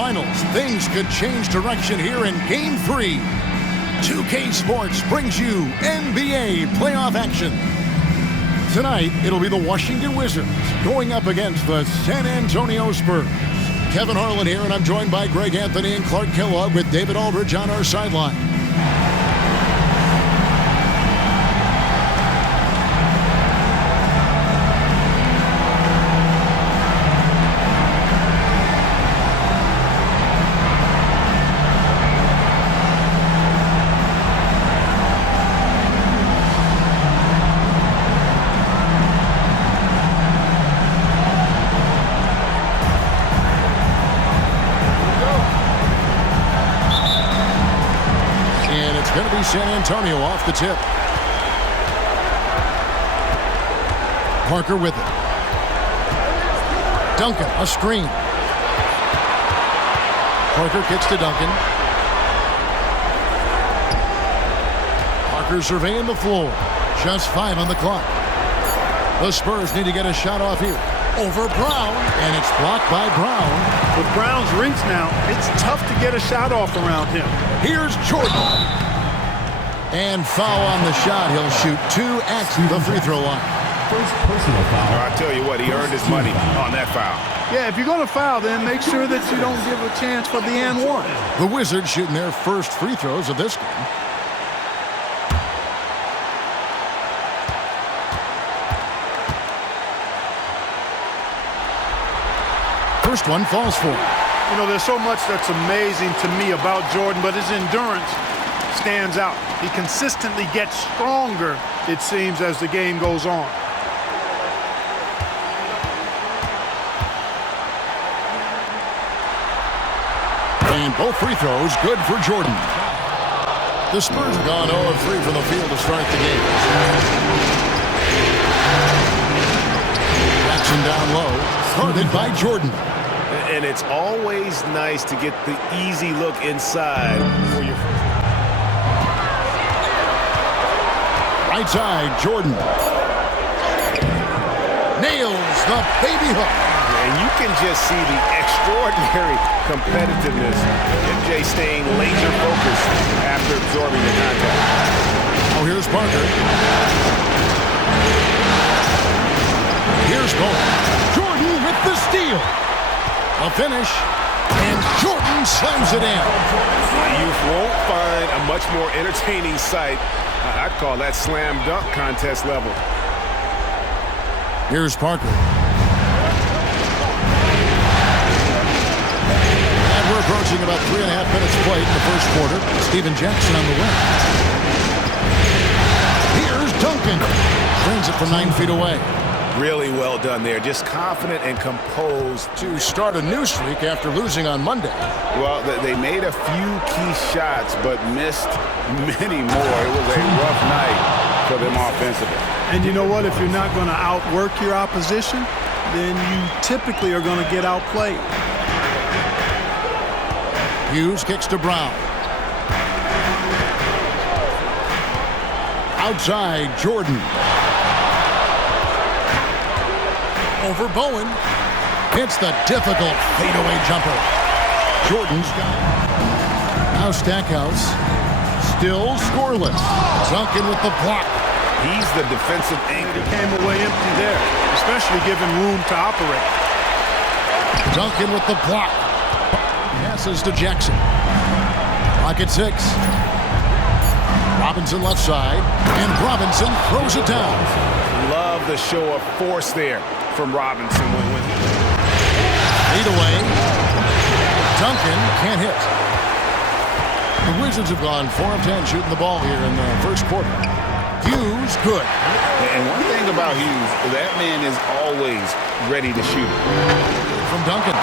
Finals, things could change direction here in Game 3. 2K Sports brings you NBA playoff action. Tonight, it'll be the Washington Wizards going up against the San Antonio Spurs. Kevin Harlan here, and I'm joined by Greg Anthony and Clark Kellogg with David Aldridge on our sideline. San Antonio off the tip. Parker with it. Duncan, a screen. Parker kicks to Duncan. Parker surveying the floor. Just 5 on the clock. The Spurs need to get a shot off here. Over Brown, and it's blocked by Brown. With Brown's reach now, it's tough to get a shot off around him. Here's Jordan. And foul on the shot. He'll shoot 2 at the free throw line. First personal foul. I tell you what, he earned his money on that foul. Yeah, if you're going to foul, then make sure that you don't give a chance for the and one. The Wizards shooting their first free throws of this game. First one falls for him. You know, there's so much that's amazing to me about Jordan, but his endurance stands out. He consistently gets stronger, it seems, as the game goes on. And both free throws good for Jordan. The Spurs have gone 0 of 3 from the field to start the game. Jackson down low, guarded by Jordan. And it's always nice to get the easy look inside for your first. Right side, Jordan. Nails the baby hook. And you can just see the extraordinary competitiveness. MJ staying laser focused after absorbing the contact. Oh, here's Parker. Here's Bowen. Jordan with the steal. A finish, and Jordan slams it in. You won't find a much more entertaining sight. I'd call that slam dunk contest level. Here's Parker. And we're approaching about 3.5 minutes played in the first quarter. Steven Jackson on the wing. Here's Duncan. Brings it from 9 feet away. Really well done there. Just confident and composed. To start a new streak after losing on Monday. Well, they made a few key shots, but missed many more. It was a rough night for them offensively. And you know what? If you're not going to outwork your opposition, then you typically are going to get outplayed. Hughes kicks to Brown. Outside, Jordan. Over Bowen. Hits the difficult fadeaway jumper. Jordan's got it. Now Stackhouse. Still scoreless. Duncan with the block. He's the defensive anchor. He came away empty there, especially given room to operate. Duncan with the block. Passes to Jackson. Clock at 6. Robinson left side. And Robinson throws it down. Love the show of force there from Robinson when he lead away. Duncan can't hit. The Wizards have gone 4 of 10 shooting the ball here in the first quarter. Hughes good. And one thing about Hughes, that man is always ready to shoot. From Duncan.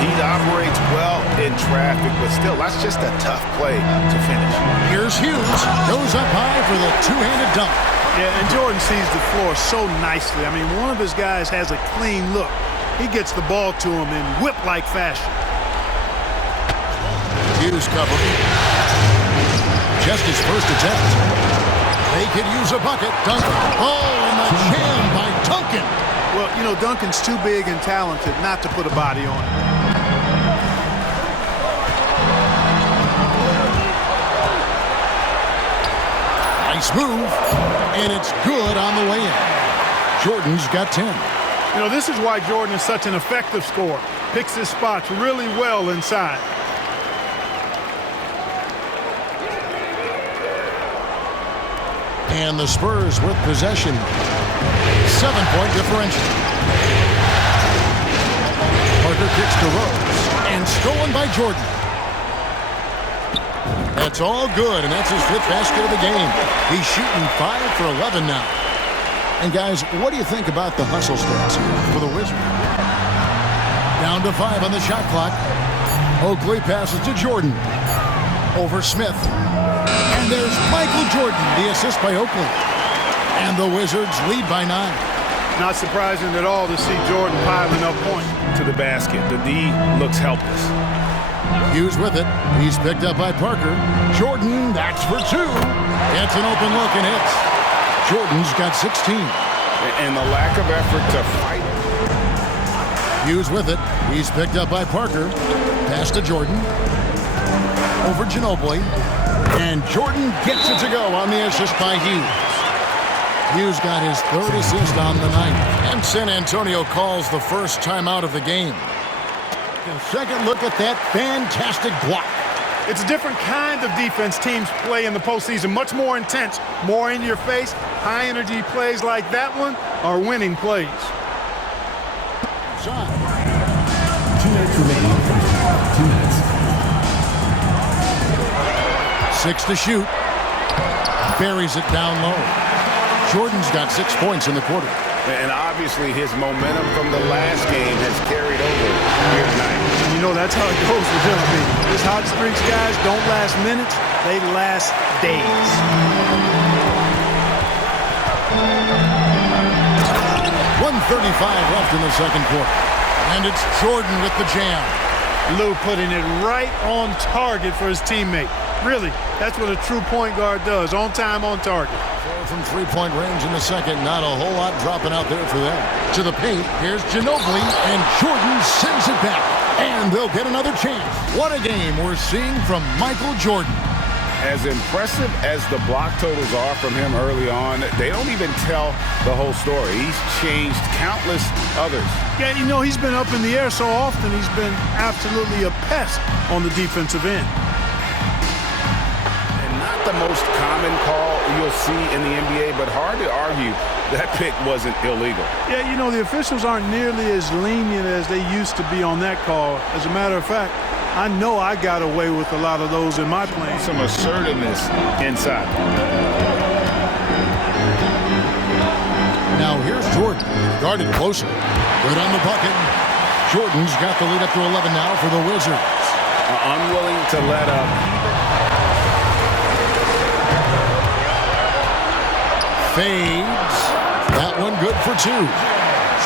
He operates well in traffic, but still, that's just a tough play to finish. Here's Hughes. Goes up high for the two-handed dunk. Yeah, and Jordan sees the floor so nicely. I mean, one of his guys has a clean look. He gets the ball to him in whip-like fashion. Hughes covering. Just his first attempt. They could use a bucket. Duncan. Oh, and the jam by Duncan. Well, you know, Duncan's too big and talented not to put a body on him. Nice move, and it's good on the way in. Jordan's got 10. You know, this is why Jordan is such an effective scorer. Picks his spots really well inside. And the Spurs with possession. 7-point differential. Parker kicks to Rose, and stolen by Jordan. That's all good, and that's his 5th basket of the game. He's shooting 5 for 11 now. And guys, what do you think about the hustle stats here for the Wizards? Down to 5 on the shot clock. Oakley passes to Jordan. Over Smith. And there's Michael Jordan, the assist by Oakley. And the Wizards lead by 9. Not surprising at all to see Jordan piling up points. To the basket. The D looks helpless. Hughes with it. He's picked up by Parker. Jordan, that's for 2. Gets an open look and hits. Jordan's got 16. And the lack of effort to fight. Hughes with it. He's picked up by Parker. Pass to Jordan. Over Ginobili. And Jordan gets it to go on the assist by Hughes. Hughes got his 3rd assist on the night. And San Antonio calls the first timeout of the game. A second look at that fantastic block. It's a different kind of defense teams play in the postseason. Much more intense, more in your face. High energy plays like that one are winning plays. 2 minutes remaining. 2 minutes. 6 to shoot. Buries it down low. Jordan's got 6 points in the quarter. And obviously his momentum from the last game has carried over here tonight. You know, that's how it goes with him. I mean, these hot streaks, guys, don't last minutes. They last days. 1:35 left in the second quarter. And it's Jordan with the jam. Lou putting it right on target for his teammate. Really, that's what a true point guard does. On time, on target. 4 from 3-point range in the second. Not a whole lot dropping out there for them. To the paint. Here's Ginobili. And Jordan sends it back. And they'll get another chance. What a game we're seeing from Michael Jordan. As impressive as the block totals are from him early on, they don't even tell the whole story. He's changed countless others. Yeah, you know, he's been up in the air so often, he's been absolutely a pest on the defensive end. And not the most common call you'll see in the NBA, but hard to argue that pick wasn't illegal. Yeah, you know, the officials aren't nearly as lenient as they used to be on that call. As a matter of fact, I know I got away with a lot of those in my playing. Some assertiveness inside. Now here's Jordan, guarded closer. Good on the bucket. Jordan's got the lead up to 11 now for the Wizards. Unwilling to let up. Fades. That one good for 2.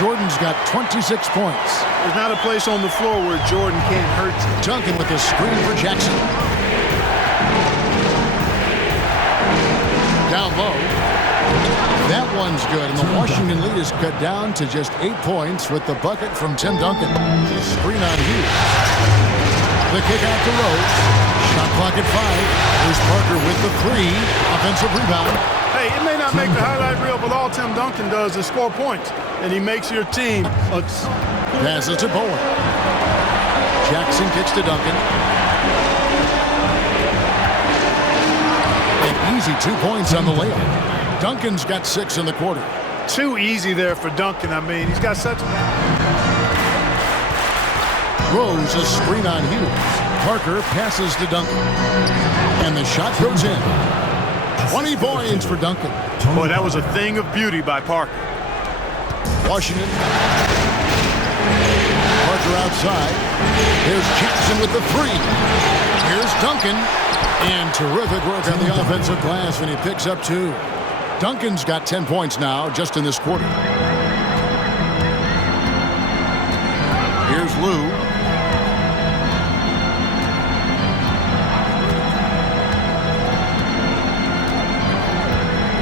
Jordan's got 26 points. There's not a place on the floor where Jordan can't hurt you. Duncan with the screen for Jackson. Down low. That one's good, and the Washington lead is cut down to just 8 points with the bucket from Tim Duncan. The screen on Hughes. The kick out to Rose. Shot clock at 5. Here's Parker with the 3. Offensive rebound. Hey, it may not make the highlight reel, but all Tim Duncan does is score points, and he makes your team passes to Bowen. Jackson kicks to Duncan. An easy 2 points on the layup. Duncan's got 6 in the quarter. Too easy there for Duncan. I mean, he's got such... Rose a screen on Hughes. Parker passes to Duncan. And the shot goes in. 20 points for Duncan. Boy, that was a thing of beauty by Parker. Washington. Parker outside. Here's Jackson with the 3. Here's Duncan. And terrific work on the offensive glass, and he picks up 2. Duncan's got 10 points now just in this quarter. Here's Lou.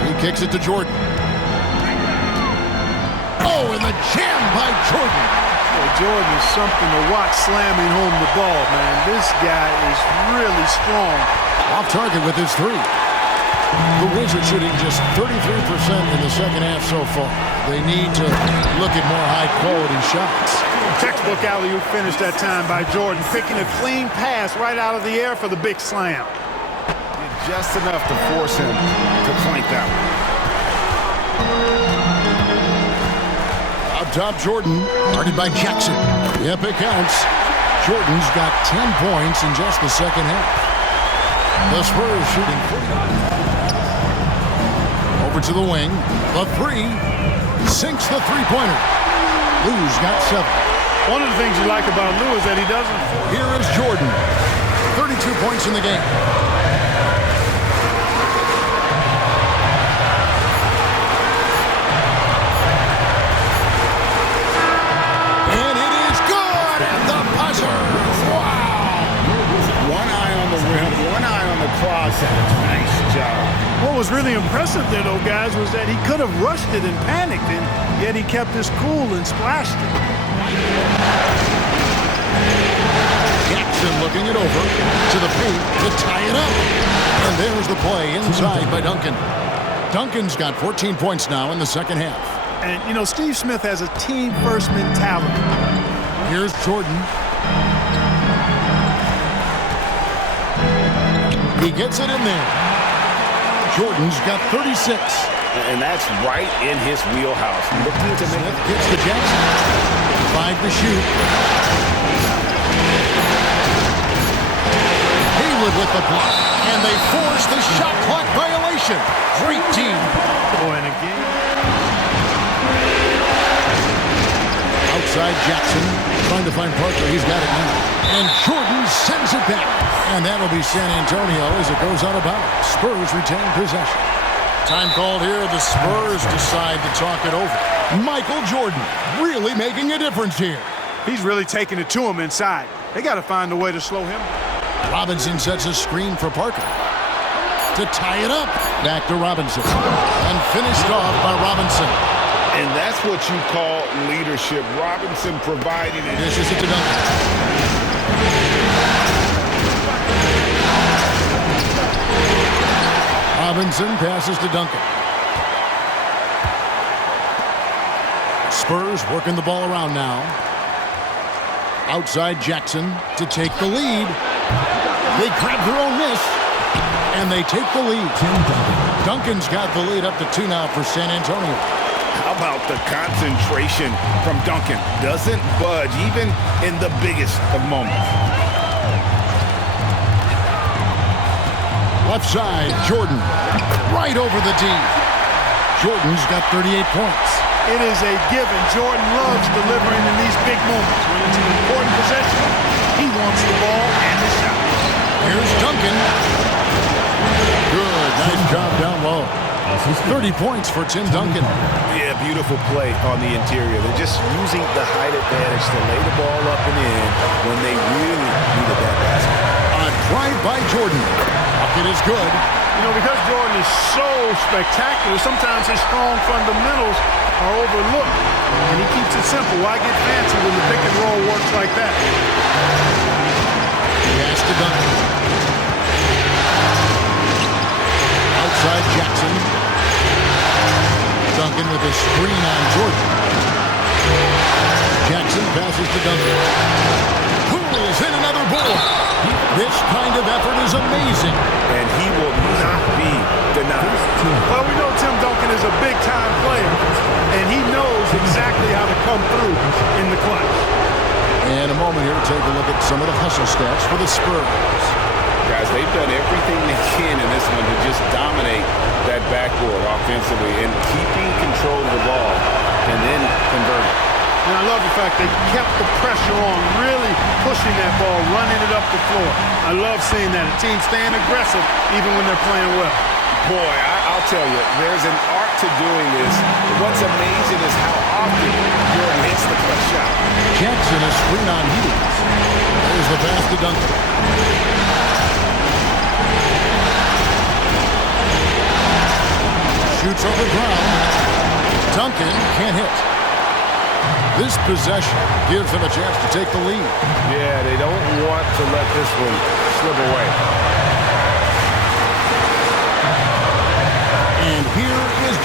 He kicks it to Jordan. Oh, and the jam by Jordan. Well, Jordan is something to watch slamming home the ball, man. This guy is really strong. Off target with his 3. The Wizards shooting just 33% in the second half so far. They need to look at more high-quality shots. Textbook alley-oop finish that time by Jordan, picking a clean pass right out of the air for the big slam. Just enough to force him to clank that one. Up top, Jordan, guarded by Jackson. Yep, it counts. Jordan's got 10 points in just the second half. The Spurs shooting 40. Over to the wing. The three. Sinks the three-pointer. Lou's got 7. One of the things you like about Lou is that he doesn't. Here is Jordan. 32 points in the game. And it is good at the buzzer. Wow. One eye on the rim, one eye on the clock. Nice job. What was really impressive there, though, guys, was that he could have rushed it and panicked, and yet he kept his cool and splashed it. Jackson looking it over to the paint to tie it up. And there's the play inside by Duncan. Duncan's got 14 points now in the second half. And, you know, Steve Smith has a team-first mentality. Here's Jordan. He gets it in there. Jordan's got 36. And that's right in his wheelhouse. Looking to make Smith gets to Jackson. 5 to shoot. Haywood with the block. And they force the shot clock violation. Great team. Boy, and again. Outside Jackson. Trying to find Parker. He's got it now. And Jordan sends it back. And that'll be San Antonio as it goes out of bounds. Spurs retain possession. Time called here. The Spurs decide to talk it over. Michael Jordan really making a difference here. He's really taking it to him inside. They got to find a way to slow him. Robinson sets a screen for Parker. To tie it up. Back to Robinson. And finished off by Robinson. And that's what you call leadership. Robinson providing it. Dishes it to Duncan. Robinson passes to Duncan. Spurs working the ball around now. Outside Jackson to take the lead. They grab their own miss. And they take the lead. Duncan's got the lead up to 2 now for San Antonio. How about the concentration from Duncan? Doesn't budge even in the biggest of moments. Left side, Jordan. Right over the D. Jordan's got 38 points. It is a given. Jordan loves delivering in these big moments. When it's an important possession, he wants the ball and the shot. Here's Duncan. Good. Nice job down low. 30 points for Tim Duncan. Yeah, beautiful play on the interior. They're just using the height advantage to lay the ball up and in when they really needed that basket. A drive by Jordan. Bucket is good. You know, because Jordan is so spectacular, sometimes his strong fundamentals are overlooked. And he keeps it simple. Why get fancy when the pick and roll works like that? Pass to Duncan. Outside Jackson. Duncan with a screen on Jordan. Jackson passes to Duncan. Pulls in another ball. This kind of effort is amazing. And he will not be denied. Well, we know Tim Duncan is a big-time player, and he knows exactly how to come through in the clutch. And a moment here to take a look at some of the hustle stats for the Spurs. Guys, they've done everything they can in this one to just dominate that backboard offensively and keeping control of the ball and then converting. And I love the fact they kept the pressure on, really pushing that ball, running it up the floor. I love seeing that. A team staying aggressive even when they're playing well. Boy, I'll tell you, there's an art to doing this. What's amazing is how often Jordan hits the clutch shot. Jackson is screen on Hughes. There's the pass to Duncan. Shoots over ground. Duncan can't hit. This possession gives them a chance to take the lead. Yeah, they don't want to let this one slip away.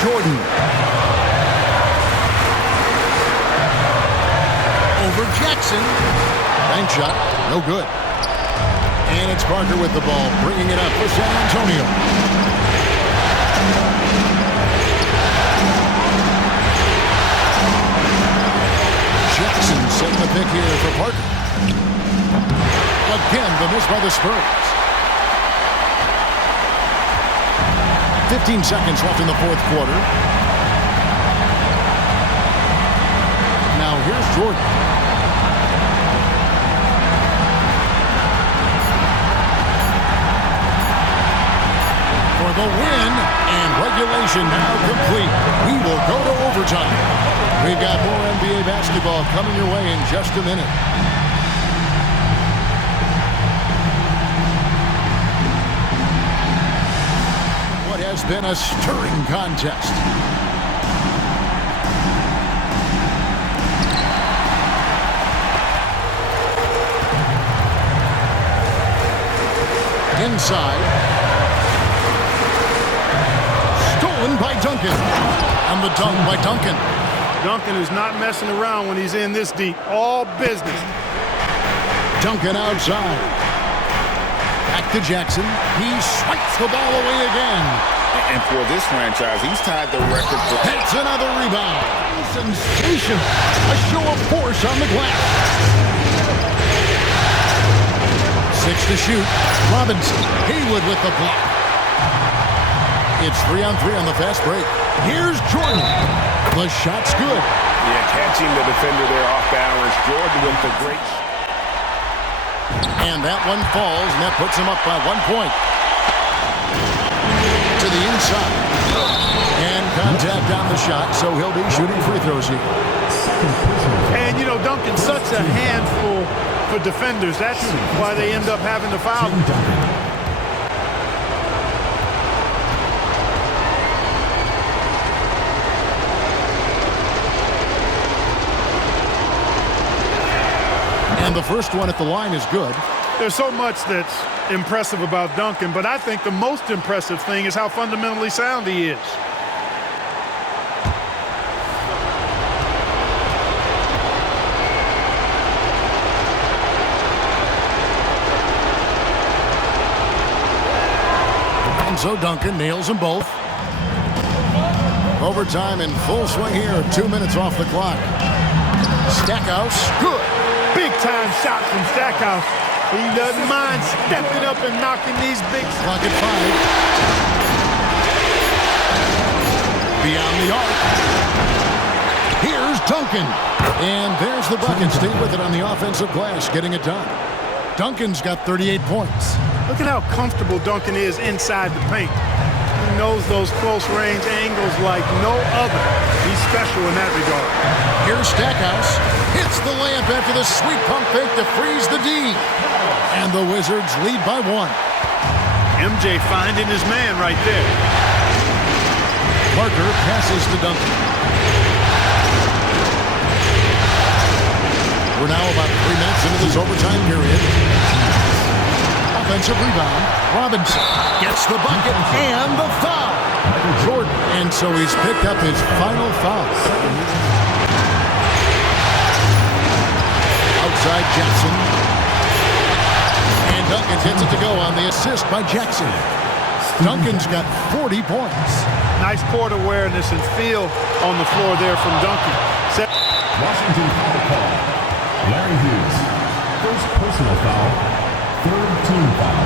Jordan. Over Jackson. Bank shot. No good. And it's Parker with the ball, bringing it up for San Antonio. Jackson setting the pick here for Parker. Again, the miss by the Spurs. 15 seconds left in the fourth quarter. Now here's Jordan. For the win, and regulation now complete. We will go to overtime. We've got more NBA basketball coming your way in just a minute. What has been a stirring contest. Inside. By Duncan. And the dunk by Duncan. Duncan is not messing around when he's in this deep. All business. Duncan outside. Back to Jackson. He swipes the ball away again. And for this franchise, he's tied the record for... That's another rebound. Sensational. A show of force on the glass. 6 to shoot. Robinson. Haywood with the block. It's 3-on-3 on the fast break. Here's Jordan. The shot's good. Yeah, catching the defender there off balance. Jordan with the great... And that one falls, and that puts him up by 1 point. To the inside. And contact on the shot, so he'll be shooting free throws here. And, you know, Duncan's such a handful for defenders. That's why they end up having to foul him. And the first one at the line is good. There's so much that's impressive about Duncan, but I think the most impressive thing is how fundamentally sound he is. And so Duncan nails them both. Overtime in full swing here. 2 minutes off the clock. Stackhouse, good. Big-time shot from Stackhouse. He doesn't mind stepping up and knocking these big... Clock at 5. Beyond the arc. Here's Duncan. And there's the bucket. Stay with it on the offensive glass, getting it done. Duncan's got 38 points. Look at how comfortable Duncan is inside the paint. He knows those close-range angles like no other. He's special in that regard. Here's Stackhouse. Hits the layup after the sweet pump fake to freeze the D. And the Wizards lead by 1. MJ finding his man right there. Parker passes to Duncan. We're now about 3 minutes into this overtime period. Offensive rebound. Robinson gets the bucket and the foul. Jordan. And so he's picked up his final foul. Outside Jackson. And Duncan gets it to go on the assist by Jackson. Duncan's got 40 points. Nice court awareness and feel on the floor there from Duncan. Washington foul call. Larry Hughes. First personal foul. Third team foul.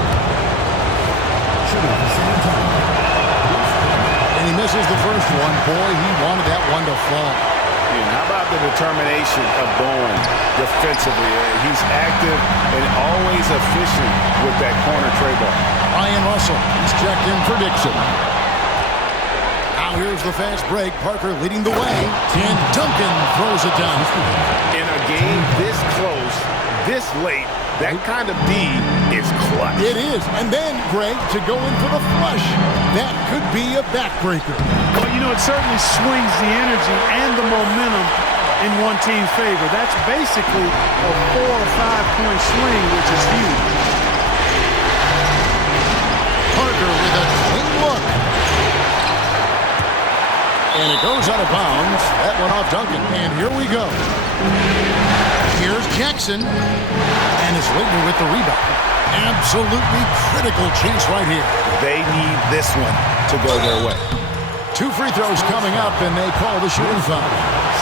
Shooting at the same time. And he misses the first one. Boy, he wanted that one to fall. And how about the determination of Bowen defensively? He's active and always efficient with that corner tray ball. Ryan Russell, he's checked in for Dixon. Now here's the fast break. Parker leading the way. And Duncan throws it down. In a game this close, this late, that kind of D is clutch. It is. And then, Greg, to go in for the flush. That could be a backbreaker. Well, you know, it certainly swings the energy and the momentum in one team's favor. That's basically a 4 or 5 point swing, which is huge. Parker with a clean look. goes out of bounds. That went off Duncan. And here we go. Here's Jackson. And it's Leitner with the rebound. Absolutely critical chance right here. They need this one to go their way. 2 free throws coming up, and they call the shooting foul.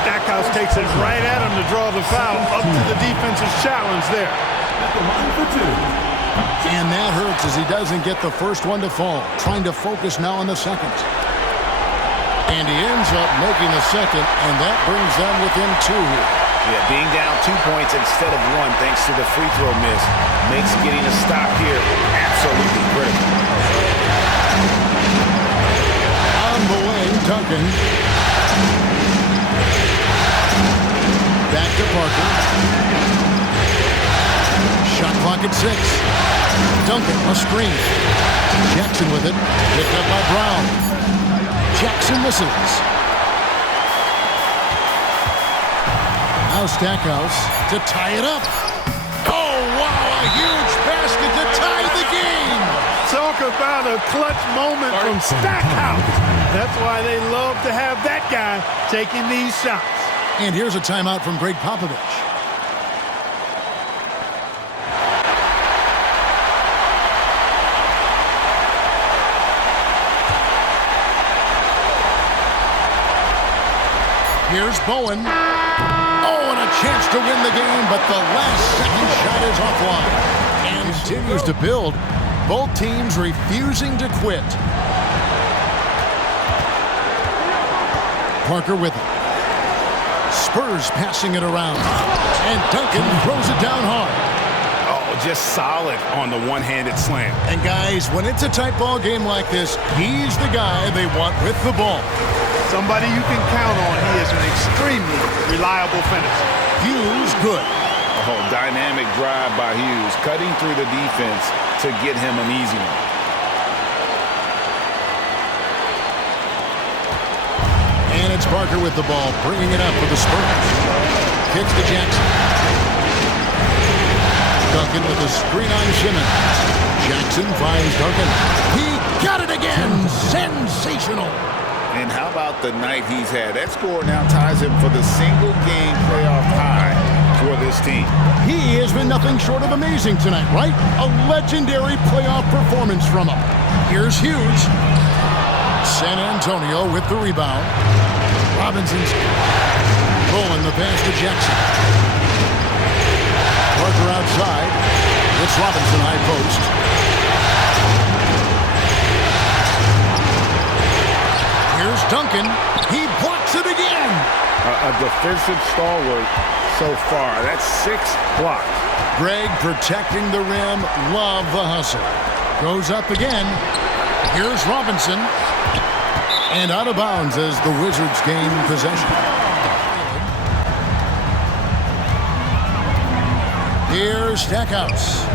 Stackhouse takes it right at him to draw the foul. Up to the defense's challenge there. And that hurts as he doesn't get the first one to fall. Trying to focus now on the second. And he ends up making the second, and that brings them within 2 here. Yeah, being down 2 points instead of 1 thanks to the free throw miss makes getting a stop here absolutely critical. On the way, Duncan. Back to Parker. Shot clock at 6. Duncan, a screen. Jackson with it. Picked up by Brown. Jackson misses. Now Stackhouse to tie it up. Oh, wow, a huge basket to tie the game. Talk about a clutch moment from Stackhouse. That's why they love to have that guy taking these shots. And here's a timeout from Greg Popovich. Here's Bowen. Oh, and a chance to win the game, but the last second shot is offline. And continues to build. Both teams refusing to quit. Parker with it. Spurs passing it around. And Duncan throws it down hard. Oh, just solid on the one-handed slam. And guys, when it's a tight ball game like this, he's the guy they want with the ball. Somebody you can count on. He is an extremely reliable finisher. Hughes good. Oh, dynamic drive by Hughes, cutting through the defense to get him an easy one. And it's Parker with the ball, bringing it up for the Spurs. Kicks to Jackson. Duncan with a screen on Simmons. Jackson finds Duncan. He got it again. Sensational. And how about the night he's had? That score now ties him for the single-game playoff high for this team. He has been nothing short of amazing tonight, right? A legendary playoff performance from him. Here's Hughes. San Antonio with the rebound. Robinson's pulling the pass to Jackson. Parker outside. It's Robinson high post. Here's Duncan. He blocks it again. A defensive stalwart so far. That's 6 blocks. Greg protecting the rim. Love the hustle. Goes up again. Here's Robinson. And out of bounds as the Wizards gain possession. Here's Stackhouse.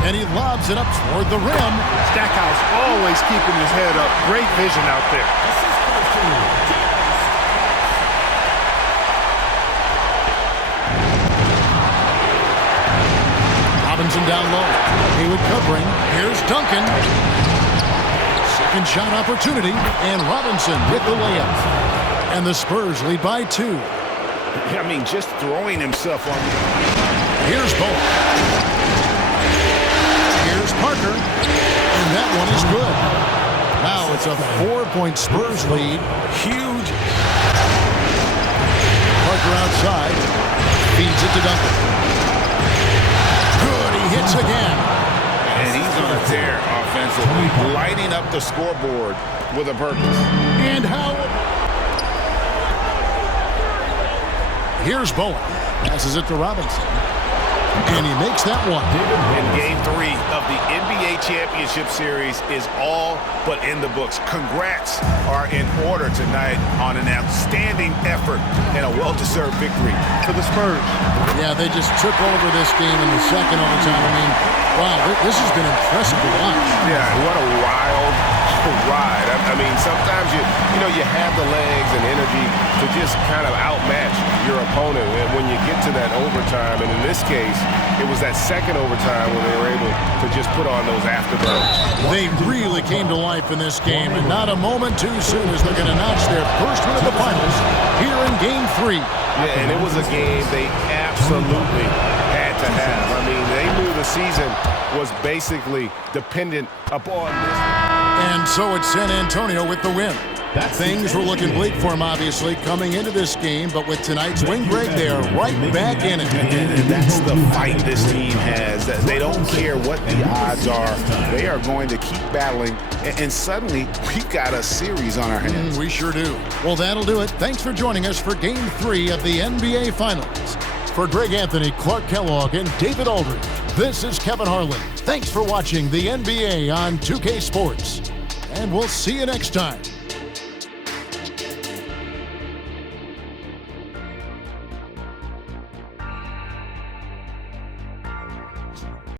And he lobs it up toward the rim. Stackhouse always keeping his head up. Great vision out there. Robinson down low. Haywood covering. Here's Duncan. Second shot opportunity. And Robinson with the layup. And the Spurs lead by 2. I mean, just throwing himself on. Here's Bowen. Here's Parker, and that one is good. Now it's a 4-point Spurs lead. Huge. Parker outside. Feeds it to Duncan. Good, he hits again. And he's on a tear offensively, lighting up the scoreboard with a purpose. And how... Here's Bowen. Passes it to Robinson. And he makes that one. And Game 3 of the NBA Championship Series is all but in the books. Congrats are in order tonight on an outstanding effort and a well-deserved victory For the Spurs. Yeah, they just took over this game in the second overtime. I mean, wow, this has been impressive to watch. Yeah, what a wild, ride. I mean, sometimes you have the legs and energy to just kind of outmatch your opponent. And when you get to that overtime, and in this case, it was that second overtime where they were able to just put on those afterburners. They really came to life in this game, and not a moment too soon as they're going to notch their first win of the finals here in Game 3. Yeah, and it was a game they absolutely had to have. I mean, they knew the season was basically dependent upon this. And so it's San Antonio with the win. Things were looking bleak for them, obviously, coming into this game, but with tonight's win, Greg, they are right back in it. And that's the fight this team has. They don't care what the odds are. They are going to keep battling, and suddenly we've got a series on our hands. We sure do. Well, that'll do it. Thanks for joining us for Game 3 of the NBA Finals. For Greg Anthony, Clark Kellogg, and David Aldridge, this is Kevin Harlan. Thanks for watching the NBA on 2K Sports, and we'll see you next time.